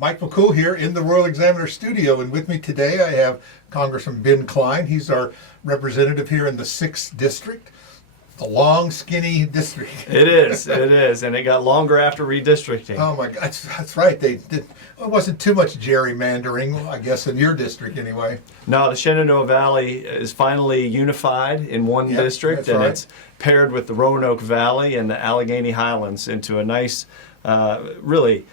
Mike McCool here in the Royal Examiner studio, and with me today I have Congressman Ben Cline. He's our representative here in the 6th District, the long, skinny district. It is, and it got longer after redistricting. Oh my God, that's right. It wasn't too much gerrymandering, I guess, in your district anyway. No, the Shenandoah Valley is finally unified in one district, and it's paired with the Roanoke Valley and the Allegheny Highlands into a nice, really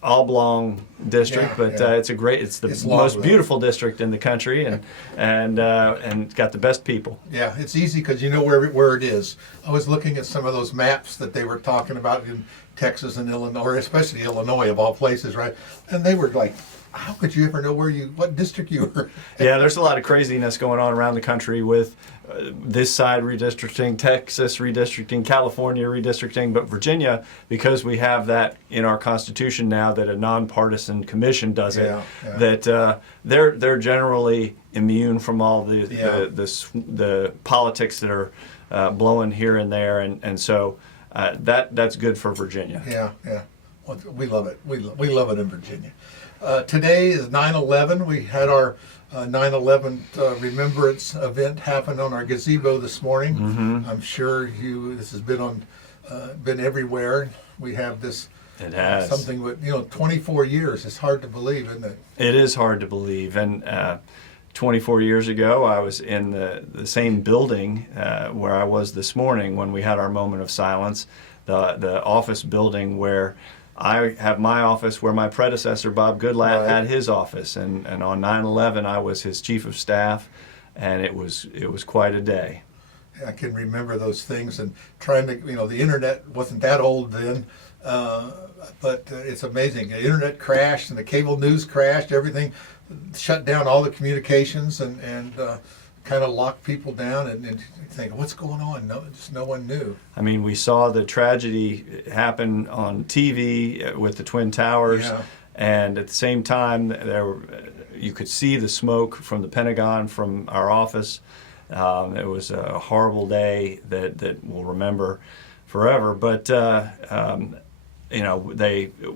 oblong district, it's the most beautiful district in the country, and got the best people. Yeah, it's easy because you know where it is. I was looking at some of those maps that they were talking about in Texas and Illinois, or especially Illinois of all places, right? And they were like, how could you ever know what district you were? Yeah, there's a lot of craziness going on around the country with this side redistricting, Texas redistricting, California redistricting, but Virginia, because we have that in our Constitution now that a nonpartisan commission does it, that they're generally immune from all the politics that are blowing here and there, and so that's good for Virginia. Yeah. Well, we love it. We love it in Virginia. Today is 9/11. We had our 9/11 remembrance event happen on our gazebo this morning. Mm-hmm. I'm sure this has been everywhere. We have this. It has something with 24 years. It's hard to believe, isn't it? It is hard to believe. And 24 years ago, I was in the same building where I was this morning when we had our moment of silence, the office building where I have my office, where my predecessor, Bob Goodlatte, had his office. And on 9/11, I was his chief of staff, and it was quite a day. I can remember those things, and trying to, the internet wasn't that old then, but it's amazing. The internet crashed, and the cable news crashed, everything shut down, all the communications, and kind of locked people down, and think, what's going on? No one knew. I mean, we saw the tragedy happen on TV with the Twin Towers, and at the same time, you could see the smoke from the Pentagon from our office. It was a horrible day that we'll remember forever. But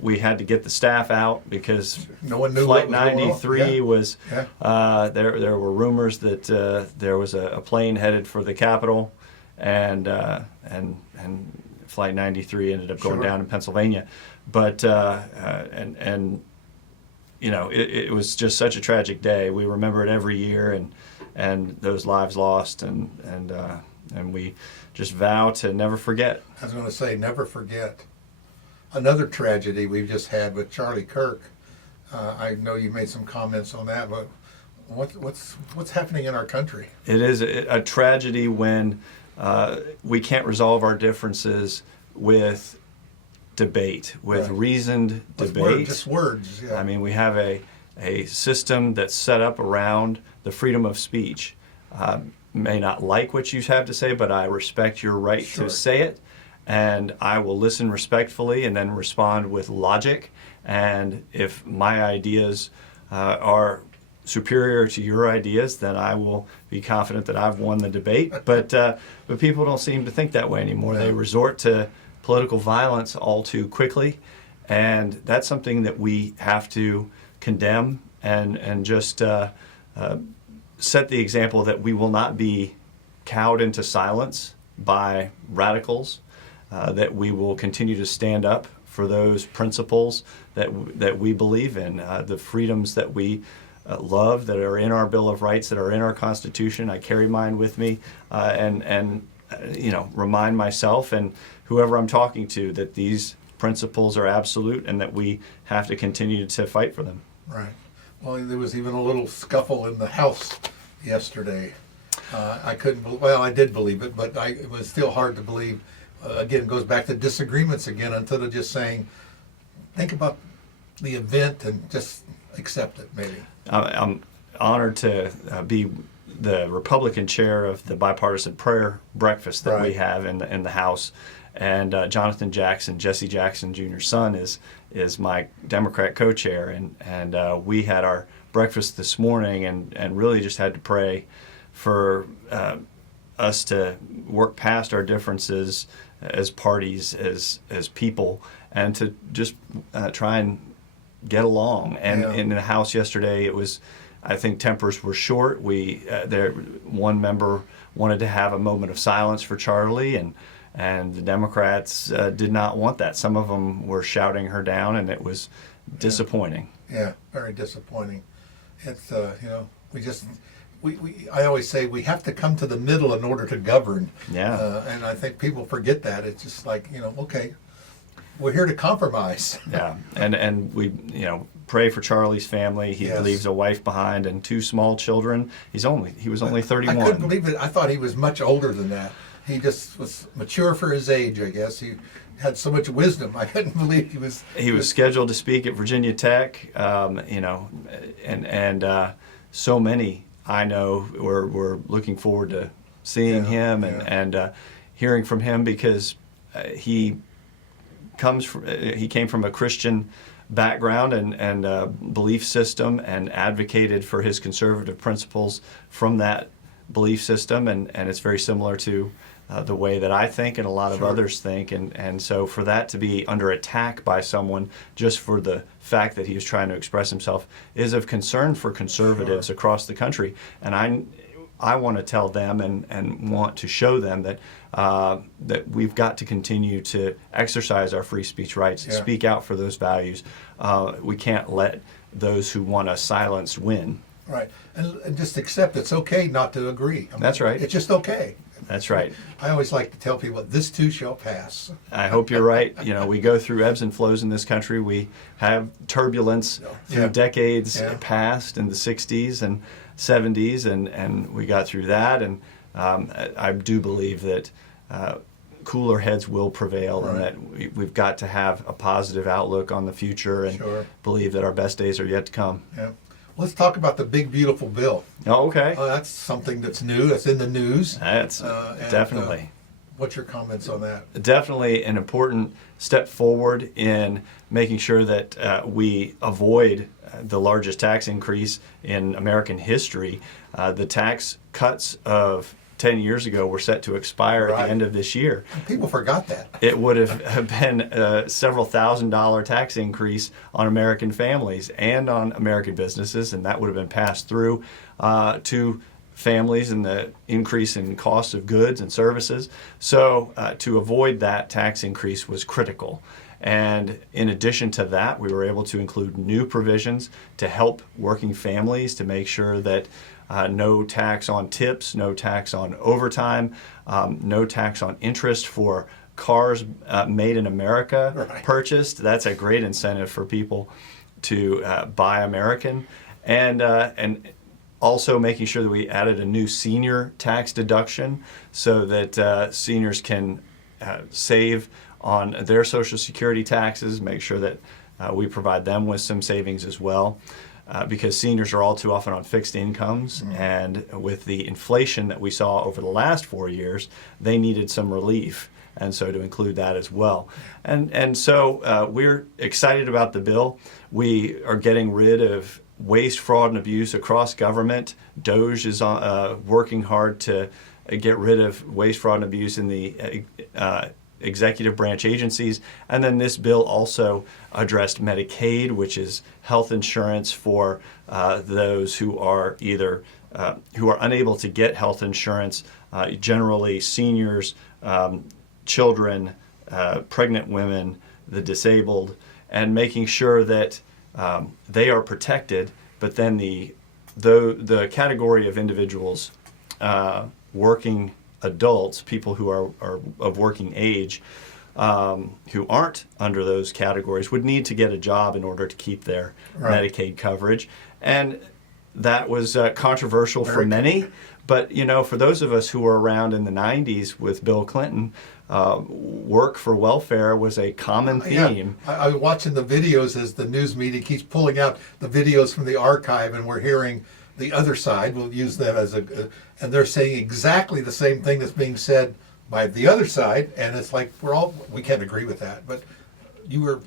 we had to get the staff out because no one knew Flight 93 was. There were rumors that there was a plane headed for the Capitol, and Flight 93 ended up going down in Pennsylvania. But it was just such a tragic day. We remember it every year, and those lives lost, and we just vow to never forget. I was going to say, never forget. Another tragedy we've just had with Charlie Kirk. I know you made some comments on that, but what's happening in our country? It is a tragedy when we can't resolve our differences with debate, with reasoned debate. Just words. Yeah. I mean, we have a system that's set up around the freedom of speech. May not like what you have to say, but I respect your right to say it. And I will listen respectfully and then respond with logic. And if my ideas are superior to your ideas, then I will be confident that I've won the debate. But people don't seem to think that way anymore. They resort to political violence all too quickly. And that's something that we have to condemn and just set the example that we will not be cowed into silence by radicals. That we will continue to stand up for those principles that we believe in, the freedoms that we love, that are in our Bill of Rights, that are in our Constitution. I carry mine with me, and remind myself and whoever I'm talking to that these principles are absolute and that we have to continue to fight for them. Right. Well, there was even a little scuffle in the House yesterday. I did believe it, but it was still hard to believe. Again, it goes back to disagreements again, instead of just saying, think about the event and just accept it, maybe. I'm honored to be the Republican chair of the bipartisan prayer breakfast that we have in the House. And Jonathan Jackson, Jesse Jackson Jr.'s son, is my Democrat co-chair. And we had our breakfast this morning and really just had to pray for us to work past our differences as parties, as people, and to just try and get along. And Yeah. in the House yesterday, it was, I think tempers were short. One member wanted to have a moment of silence for Charlie, and the Democrats did not want that. Some of them were shouting her down, and it was disappointing. Yeah, very disappointing. It's I always say we have to come to the middle in order to govern. Yeah. And I think people forget that. It's just like, okay, we're here to compromise. Yeah, and we pray for Charlie's family. He Yes. leaves a wife behind and 2 small children. He was only 31. I couldn't believe it. I thought he was much older than that. He just was mature for his age, I guess. He had so much wisdom. I couldn't believe he was. He was scheduled to speak at Virginia Tech, so many I know were looking forward to seeing him and hearing from him, because he came from a Christian background and belief system, and advocated for his conservative principles from that belief system, and it's very similar to the way that I think and a lot of Sure. others think, and so for that to be under attack by someone just for the fact that he was trying to express himself is of concern for conservatives Sure. across the country. And I want to tell them and want to show them that that we've got to continue to exercise our free speech rights, Yeah. speak out for those values. We can't let those who want us silenced win. Right. And just accept it's okay not to agree. That's right. It's just okay. That's right. I always like to tell people, this too shall pass. I hope you're right. We go through ebbs and flows in this country. We have turbulence through Yeah. decades Yeah. past in the 60s and 70s, and we got through that. And I do believe that cooler heads will prevail, and Right. that we've got to have a positive outlook on the future, and Sure. believe that our best days are yet to come. Yeah. Let's talk about the big, beautiful bill. Oh, okay. That's something that's new. That's in the news. That's And, definitely. What's your comments on that? Definitely an important step forward in making sure that we avoid the largest tax increase in American history. The tax cuts of 10 years ago were set to expire at Right. the end of this year. People forgot that. It would have been a several $1,000s tax increase on American families and on American businesses, and that would have been passed through to families and the increase in cost of goods and services. So to avoid that tax increase was critical. And in addition to that, we were able to include new provisions to help working families, to make sure that no tax on tips, no tax on overtime, no tax on interest for cars made in America Right. purchased. That's a great incentive for people to buy American. And also making sure that we added a new senior tax deduction so that seniors can save on their Social Security taxes, make sure that we provide them with some savings as well. Because seniors are all too often on fixed incomes, and with the inflation that we saw over the last 4 years, they needed some relief, and so to include that as well. And so we're excited about the bill. We are getting rid of waste, fraud, and abuse across government. DOJ is working hard to get rid of waste, fraud, and abuse in the executive branch agencies. And then this bill also addressed Medicaid, which is health insurance for those who are either who are unable to get health insurance, generally seniors, children, pregnant women, the disabled, and making sure that they are protected. But then the category of individuals, working adults, people who are of working age, who aren't under those categories, would need to get a job in order to keep their Right. Medicaid coverage. And that was controversial for Very many. But, for those of us who were around in the 90s with Bill Clinton, work for welfare was a common theme. Yeah. I was watching the videos as the news media keeps pulling out the videos from the archive, and we're hearing the other side. We'll use them as and they're saying exactly the same thing that's being said by the other side, and it's like we can't agree with that, but you were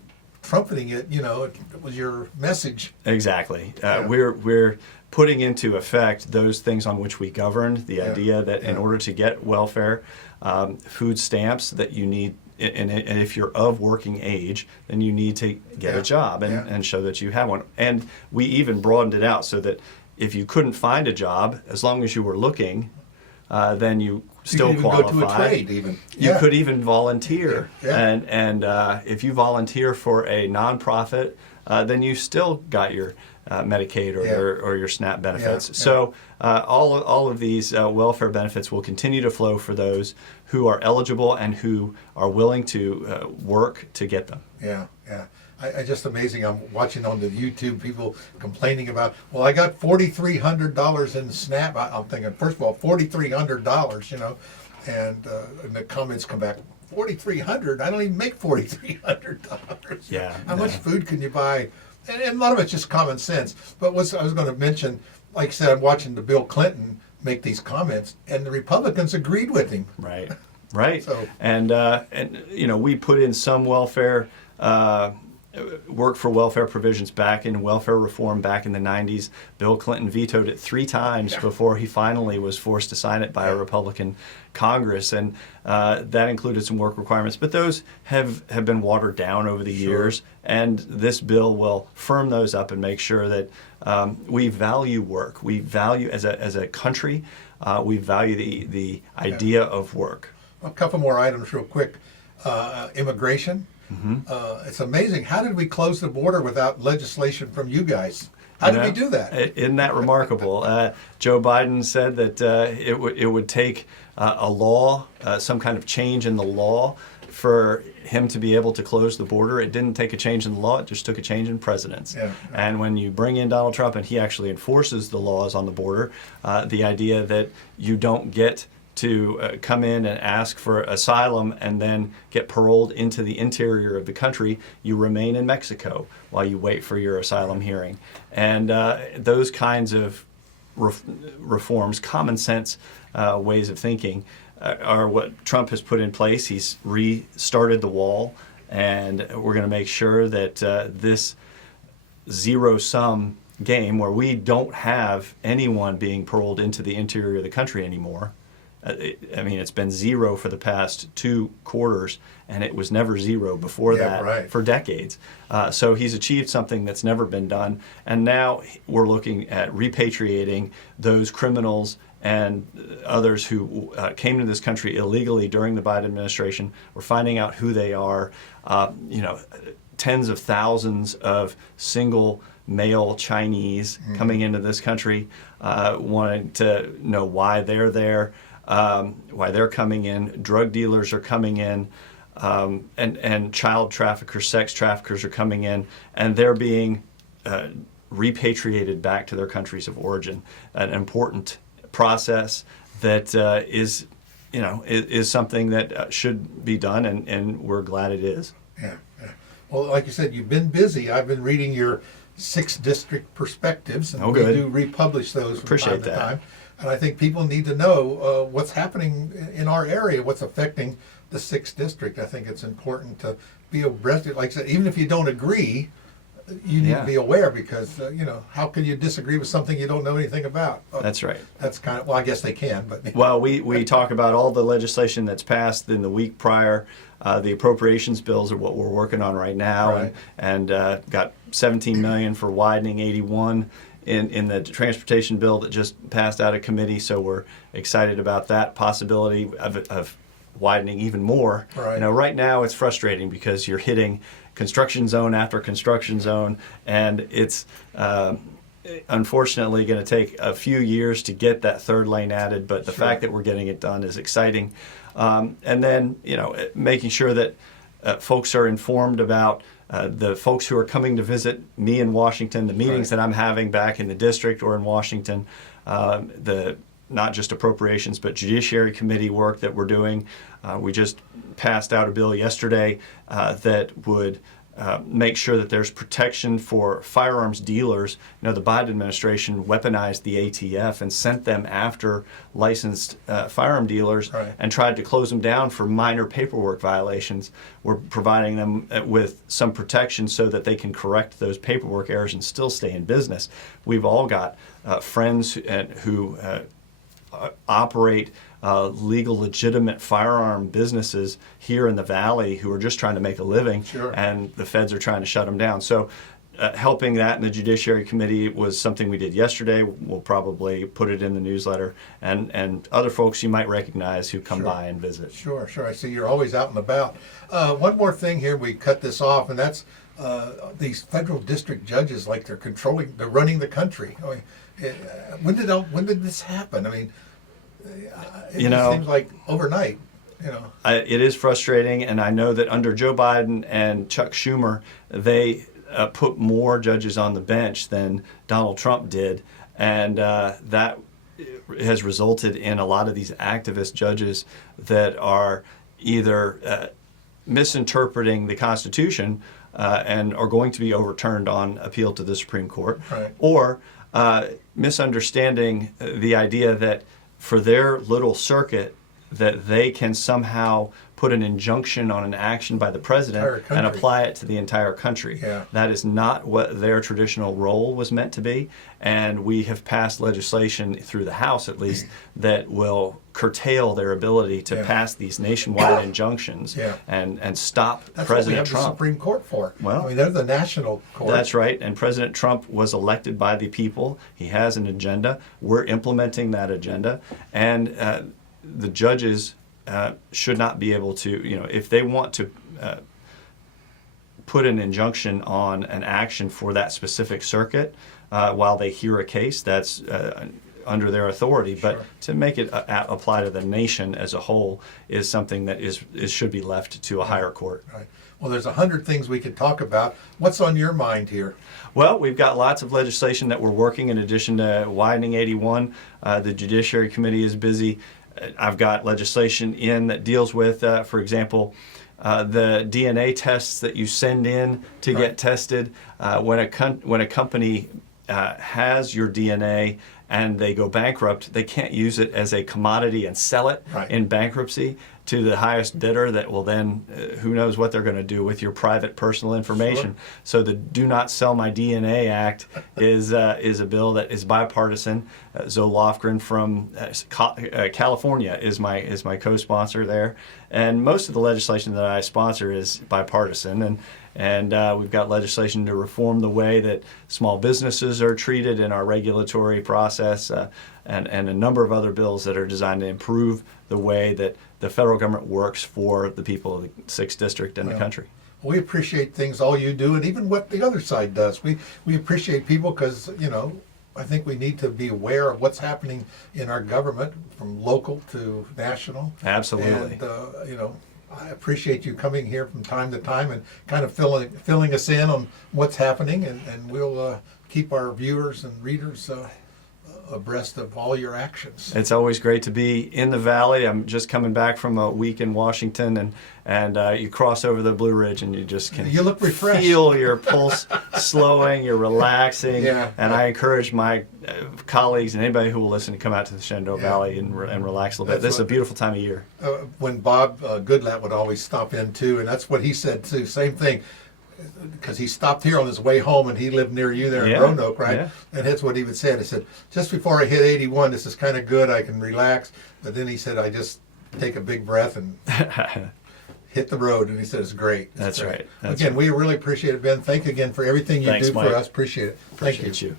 trumpeting it. It was your message. Exactly. Yeah. We're putting into effect those things on which we governed. The Yeah. idea that in Yeah. order to get welfare, food stamps, that you need and if you're of working age, then you need to get a job and show that you have one. And we even broadened it out so that if you couldn't find a job, as long as you were looking, then you still could even qualify. go to a trade even. You could even volunteer. Yeah. And if you volunteer for a nonprofit, then you still got your Medicaid or your SNAP benefits. Yeah. So all of these welfare benefits will continue to flow for those who are eligible and who are willing to work to get them. Yeah, yeah. I just amazing. I'm watching on the YouTube people complaining about, well, I got $4,300 in SNAP. I'm thinking, first of all, $4,300, you know, and the comments come back, $4,300? I don't even make $4,300. Yeah. How much food can you buy? And a lot of it's just common sense. But what I was going to mention, like I said, I'm watching the Bill Clinton make these comments, and the Republicans agreed with him. Right, right. So, and you know, we put in some welfare. Work for welfare provisions back in welfare reform back in the 90s. Bill Clinton vetoed it 3 times before he finally was forced to sign it by a Republican Congress, and that included some work requirements. But those have been watered down over the years, and this bill will firm those up and make sure that we value work. We value, as a country, we value the idea of work. a couple more items real quick. Immigration. It's amazing. How did we close the border without legislation from you guys? How did we do that? Isn't that remarkable? Joe Biden said that it would take a law, some kind of change in the law, for him to be able to close the border. It didn't take a change in the law, it just took a change in presidents. Yeah. And when you bring in Donald Trump and he actually enforces the laws on the border, the idea that you don't get to come in and ask for asylum and then get paroled into the interior of the country, you remain in Mexico while you wait for your asylum hearing. And those kinds of reforms, common sense ways of thinking, are what Trump has put in place. He's restarted the wall, and we're going to make sure that this zero-sum game, where we don't have anyone being paroled into the interior of the country anymore. I mean, it's been zero for the past 2 quarters, and it was never zero before that for decades. So he's achieved something that's never been done, and now we're looking at repatriating those criminals and others who came to this country illegally during the Biden administration. We're finding out who they are. Tens of thousands of single male Chinese coming into this country, wanting to know why they're there. Why they're coming in. Drug dealers are coming in, and child traffickers, sex traffickers are coming in, and they're being repatriated back to their countries of origin. An important process that is something that should be done, and we're glad it is. Yeah. Well, like you said, you've been busy. I've been reading your 6 district perspectives, and we do republish those from time to time. And I think people need to know what's happening in our area, what's affecting the 6th district. I think it's important to be abreast. Like I said, even if you don't agree, you need to be aware, because how can you disagree with something you don't know anything about? That's right. That's kind of, well, I guess they can, but well, we talk about all the legislation that's passed in the week prior. The appropriations bills are what we're working on right now, and got $17 million for widening 81 in the transportation bill that just passed out of committee. So we're excited about that possibility of widening even more. Right now it's frustrating because you're hitting construction zone after construction zone, and it's unfortunately going to take a few years to get that 3rd lane added, but the fact that we're getting it done is exciting. And then making sure that folks are informed about the folks who are coming to visit me in Washington, the meetings that I'm having back in the district or in Washington, the not just appropriations, but Judiciary Committee work that we're doing. We just passed out a bill yesterday that would make sure that there's protection for firearms dealers. The Biden administration weaponized the ATF and sent them after licensed firearm dealers and tried to close them down for minor paperwork violations. We're providing them with some protection so that they can correct those paperwork errors and still stay in business. We've all got friends who operate legal, legitimate firearm businesses here in the Valley who are just trying to make a living, Sure. and the feds are trying to shut them down. So helping that in the Judiciary Committee was something we did yesterday. We'll probably put it in the newsletter, and other folks you might recognize who come Sure. by and visit. Sure, sure. I see you're always out and about. One more thing here, we cut this off, and that's these federal district judges, like they're running the country. I mean, when did this happen? I mean, it just seems like overnight. It is frustrating, and I know that under Joe Biden and Chuck Schumer, they put more judges on the bench than Donald Trump did, and that has resulted in a lot of these activist judges that are either misinterpreting the Constitution and are going to be overturned on appeal to the Supreme Court, Right. or misunderstanding the idea that for their little circuit that they can somehow put an injunction on an action by the president and apply it to the entire country. Yeah. That is not what their traditional role was meant to be, and we have passed legislation through the House, at least, that will curtail their ability to pass these nationwide injunctions and stop That's President what we have Trump. the Supreme Court for. Well, I mean, they're the national court. That's right, and President Trump was elected by the people. He has an agenda. We're implementing that agenda, and the judges should not be able to, if they want to put an injunction on an action for that specific circuit while they hear a case, that's under their authority. But Sure. to make it apply to the nation as a whole is something that should be left to a higher court. Right. Well, there's 100 things we could talk about. What's on your mind here? Well, we've got lots of legislation that we're working in addition to widening 81. The Judiciary Committee is busy. I've got legislation in that deals with, for example, the DNA tests that you send in to get tested. When a company has your DNA and they go bankrupt, they can't use it as a commodity and sell it in bankruptcy to the highest bidder that will then, who knows what they're going to do with your private personal information. Sure. So the Do Not Sell My DNA Act is a bill that is bipartisan. Zoe Lofgren from California is my co-sponsor there, and most of the legislation that I sponsor is bipartisan. And we've got legislation to reform the way that small businesses are treated in our regulatory process, and a number of other bills that are designed to improve the way that the federal government works for the people of the 6th District and the country. We appreciate things, all you do, and even what the other side does. We appreciate people because, I think we need to be aware of what's happening in our government from local to national. Absolutely. And, I appreciate you coming here from time to time and kind of filling us in on what's happening, and we'll keep our viewers and readers abreast of all your actions. It's always great to be in the Valley. I'm just coming back from a week in Washington, and you cross over the Blue Ridge and you just can look refreshed. Feel your pulse slowing, you're relaxing. And I encourage my colleagues and anybody who will listen to come out to the Shenandoah Valley and relax a little bit. This is a beautiful time of year. When Bob Goodlatte would always stop in too, and that's what he said too, same thing. Because he stopped here on his way home, and he lived near you there in Roanoke, right? Yeah. And that's what he would say. He said, just before I hit 81, this is kind of good. I can relax. But then he said, I just take a big breath and hit the road. And he said, it's great. That's great. right. That's again, right. we really appreciate it, Ben. Thank you again for everything you Thanks, do Mike. for us. Appreciate it. Thank you. Appreciate you.